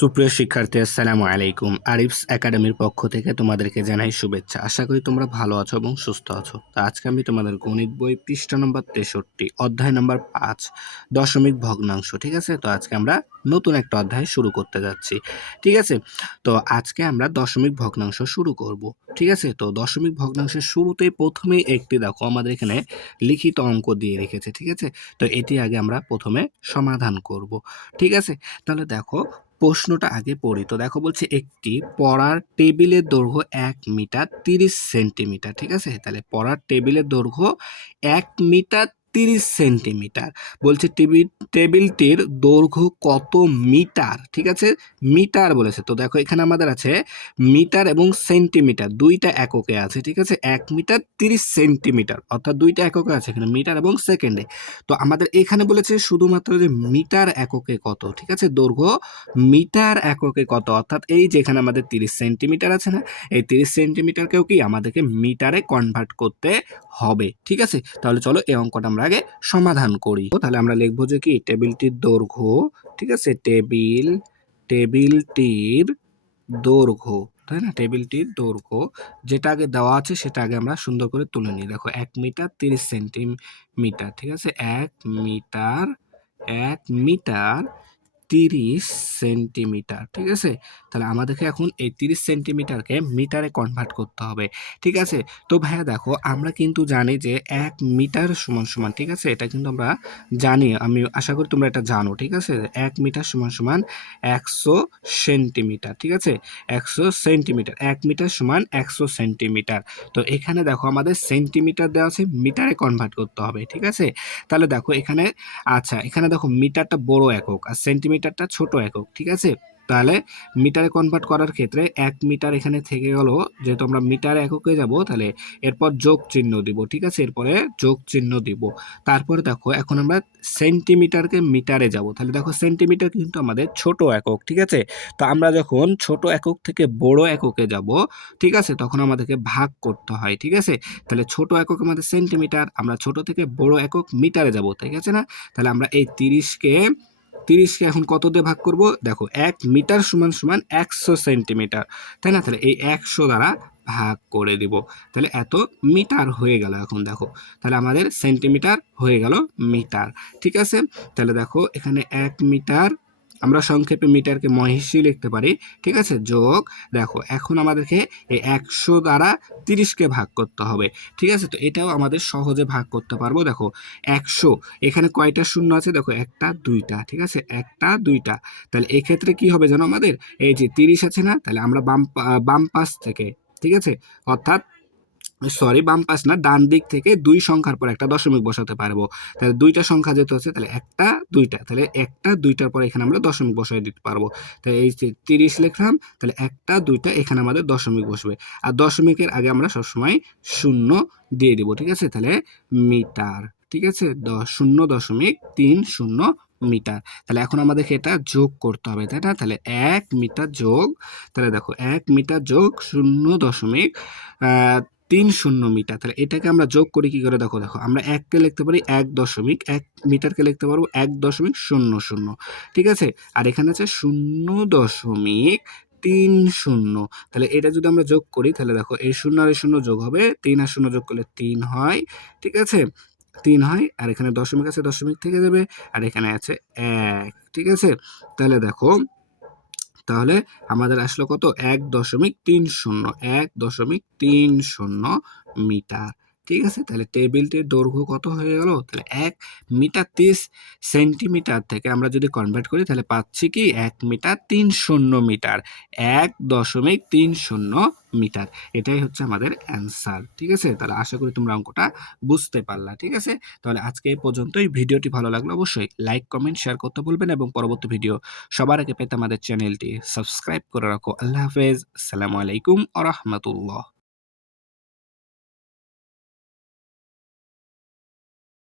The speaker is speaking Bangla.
সুপ্রিয় শিক্ষার্থী, আসসালামু আলাইকুম। আরিফস একাডেমির পক্ষ থেকে তোমাদেরকে জানাই শুভেচ্ছা। আশা করি তোমরা ভালো আছো এবং সুস্থ আছো। তো আজকে আমি তোমাদের গণিত বই পৃষ্ঠা নম্বর 63 অধ্যায় নম্বর 5 দশমিক ভগ্নাংশ, ঠিক আছে? তো আজকে আমরা নতুন একটা অধ্যায় শুরু করতে যাচ্ছি, ঠিক আছে? তো আজকে আমরা দশমিক ভগ্নাংশ শুরু করব, ঠিক আছে? তো দশমিক ভগ্নাংশের শুরুতেই প্রথমেই একটি দেখো আমাদের এখানে লিখিত অঙ্ক দিয়ে রেখেছে, ঠিক আছে? তো এটি আগে আমরা প্রথমে সমাধান করব, ঠিক আছে? তাহলে দেখো প্রশ্নটা আগে পড়ি। তো দেখো বলছে একটি পড়ার টেবিলের দৈর্ঘ্য ১ মিটার ৩০ সেন্টিমিটার, ঠিক আছে? তাহলে পড়ার টেবিলের দৈর্ঘ্য ১ মিটার ৩০ সেন্টিমিটার। বলছে টেবিলটির দৈর্ঘ্য কত মিটার, ঠিক আছে? মিটার বলেছে। তো দেখো এখানে আমাদের আছে মিটার এবং সেন্টিমিটার, দুইটা এককে আছে, ঠিক আছে? ১ মিটার ৩০ সেন্টিমিটার, অর্থাৎ দুইটা এককে আছে এখানে, মিটার এবং সেকেন্ডে। তো আমাদের এখানে বলেছে শুধুমাত্র যে মিটার এককে কত, ঠিক আছে? দৈর্ঘ্য মিটার এককে কত, অর্থাৎ এই যেখানে আমাদের 30 সেন্টিমিটার আছে না, এই 30 সেন্টিমিটারকেও কি আমাদেরকে মিটারে কনভার্ট করতে হবে, ঠিক আছে? তাহলে চলো এই অঙ্কটা আমরা আগে সমাধান করি। তাহলে আমরা লিখবো যে কি টেবিলটির দৈর্ঘ্য, ঠিক আছে? টেবিলটির দৈর্ঘ্য, তাই না? টেবিলটির দৈর্ঘ্য যেটা আগে দেওয়া আছে সেটা আগে আমরা সুন্দর করে তুলে নিই। দেখো ১ মিটার ৩০ সেন্টিমিটার, ঠিক আছে? ১ মিটার ৩০ সেন্টিমিটার, ঠিক আছে? তাহলে আমাদেরকে এখন এই ৩০ সেন্টিমিটারকে মিটারে কনভার্ট করতে হবে, ঠিক আছে? তো ভাইয়া দেখো আমরা কিন্তু জানি যে ১ মিটার সমান সমান, ঠিক আছে? এটা কিন্তু আমরা জানি, আমি আশা করি তোমরা এটা জানো, ঠিক আছে? ১ মিটার সমান সমান ১০০ সেন্টিমিটার, ঠিক আছে? ১০০ সেন্টিমিটার, ১ মিটার সমান ১০০ সেন্টিমিটার। তো এখানে দেখো আমাদের সেন্টিমিটার দেওয়া আছে, মিটারে কনভার্ট করতে হবে, ঠিক আছে? তাহলে দেখো এখানে, আচ্ছা এখানে দেখো মিটারটা বড় একক আর সেন্টিমিটারটা ছোট একক, ঠিক আছে? তাহলে মিটারে কনভার্ট করার ক্ষেত্রে ১ মিটার এখানে থেকে গেল, যেহেতু আমরা মিটার এককে যাব তাহলে এরপর যোগ চিহ্ন দিব, ঠিক আছে? এরপরে যোগ চিহ্ন দিব। তারপরে দেখো এখন আমরা সেন্টিমিটারকে মিটারে যাব, তাহলে দেখো সেন্টিমিটার কিন্তু আমাদের ছোট একক, ঠিক আছে? তো আমরা যখন ছোট একক থেকে বড় এককে যাব, ঠিক আছে, তখন আমাদেরকে ভাগ করতে হয়, ঠিক আছে? তাহলে ছোট একক আমাদের সেন্টিমিটার, আমরা ছোট থেকে বড় একক মিটারে যাব, ঠিক আছে না? তাহলে আমরা এই ৩০কে এখন কত দিয়ে ভাগ করব? দেখো ১ মিটার সমান সমান ১০০ সেন্টিমিটার, তাই না? তাহলে এই ১০০ দ্বারা ভাগ করে দিব, তাহলে এত মিটার হয়ে গেল। এখন দেখো তাহলে আমাদের সেন্টিমিটার হয়ে গেল মিটার, ঠিক আছে? তাহলে দেখো এখানে ১ মিটার, আমরা সংক্ষেপে মিটারকে মহিষী লিখতে পারি, ঠিক আছে? যোগ, দেখো এখন আমাদেরকে এই ১০০ দ্বারা ৩০কে ভাগ করতে হবে, ঠিক আছে? তো এটাও আমাদের সহজে ভাগ করতে পারবো। দেখো ১০০, এখানে কয়টা শূন্য আছে? দেখো একটা দুইটা, ঠিক আছে? একটা দুইটা। তাহলে এক্ষেত্রে কি হবে জানো আমাদের? এই যে ৩০ আছে না, তাহলে আমরা বাম পাশ থেকে, ঠিক আছে, অর্থাৎ সরি বাম পাশ না, ডান দিক থেকে ২ সংখ্যার পর একটা দশমিক বসাতে পারবো। তাহলে দুইটা সংখ্যা যেহেতু আছে তাহলে একটা দুইটা, তাহলে একটা দুইটার পর এখানে আমরা দশমিক বসাই দিতে পারবো। তাহলে এই যে ৩০ লিখলাম, তাহলে একটা দুইটা এখানে আমাদের দশমিক বসবে, আর দশমিকের আগে আমরা সবসময় শূন্য দিয়ে দিব, ঠিক আছে? তাহলে মিটার, ঠিক আছে? ০.৩০ মিটার। তাহলে এখন আমাদেরকে এটা যোগ করতে হবে, তাই না? তাহলে ১ মিটার যোগ, তাহলে দেখো ১ মিটার যোগ ০.৩০ মিটার। তাহলে এটাকে আমরা যোগ করি কি করে? দেখো দেখো আমরা ১ কে লিখতে পারি ১ মিটারকে লিখতে পারবো ১.০০, ঠিক আছে? আর এখানে আছে ০.৩০। তাহলে এটা যদি আমরা যোগ করি তাহলে দেখো এই ০ আর এই ০ যোগ হবে, ৩ আর ০ যোগ করলে ৩ হয়, ঠিক আছে? ৩ হয়, আর এখানে দশমিক আছে, দশমিক থেকে যাবে, আর এখানে আছে ১, ঠিক আছে? তাহলে দেখো তাহলে আমাদের আসলো কত? ১.৩০ মিটার, ঠিক আছে? তাহলে টেবিলটির দৈর্ঘ্য কত হয়ে গেল? তাহলে ১ মিটার ৩০ সেন্টিমিটার থেকে আমরা যদি কনভার্ট করি তাহলে পাচ্ছি কি ১ মিটার ৩০ মিটার, ১.৩০ মিটার। এটাই হচ্ছে আমাদের অ্যান্সার, ঠিক আছে? তাহলে আশা করি তোমরা অঙ্কটা বুঝতে পারলা, ঠিক আছে? তাহলে আজকে এই পর্যন্তই। ভিডিওটি ভালো লাগলে অবশ্যই লাইক, কমেন্ট, শেয়ার করতে ভুলবেন এবং পরবর্তী ভিডিও সবার আগে পেতে আমাদের চ্যানেলটি সাবস্ক্রাইব করে রাখো। আল্লাহ হাফেজ। আসসালামু আলাইকুম ওয়া রাহমাতুল্লাহ।